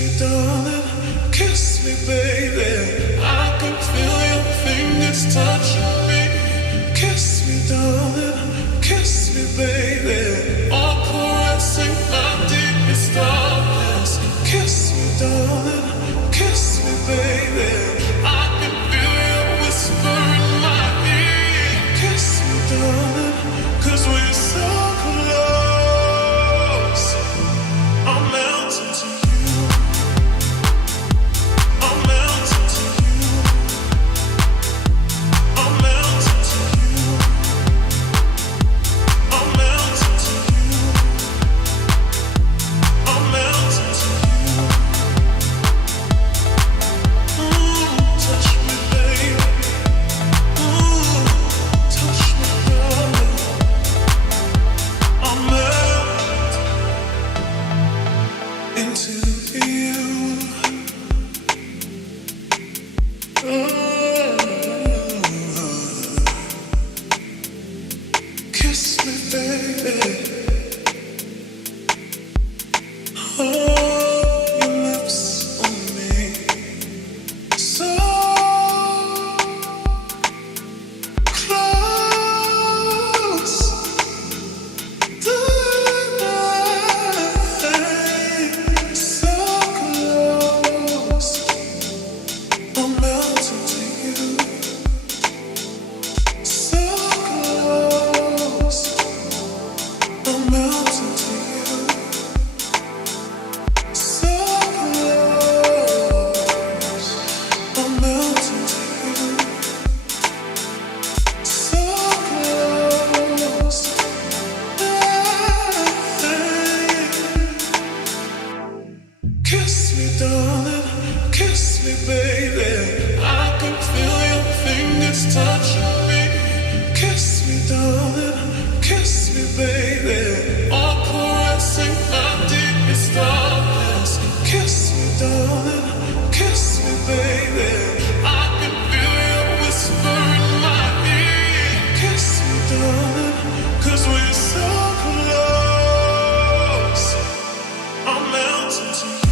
me, darling, kiss me, baby. I can feel your fingers touching me. Kiss me, darling, kiss me, baby. All caressing my deepest darkness. Kiss me, darling, kiss me, baby. I can feel your whisper in my ear. Kiss me, darling, 'cause we're so close. I'm melting to you. I'm melting to you. I'm melting to you. I'm melting to you. I'm melting to you. Touch me, baby. Touch me, darling. I'm melting into you. Kiss me, baby. Your lips on me, so close. Tonight, so close. I'm melting to you. So close. I'm melting to you. So close. I'm melting to you. So close. Kiss me, darling, kiss me, baby. I can feel your fingers touching me. Kiss me, darling, kiss me, baby. All caressing my deepest darkness. Kiss me, darling, kiss me, baby. I can feel your whisper in my ear. Kiss me, darling, 'cause we're so close. I'm melting to you.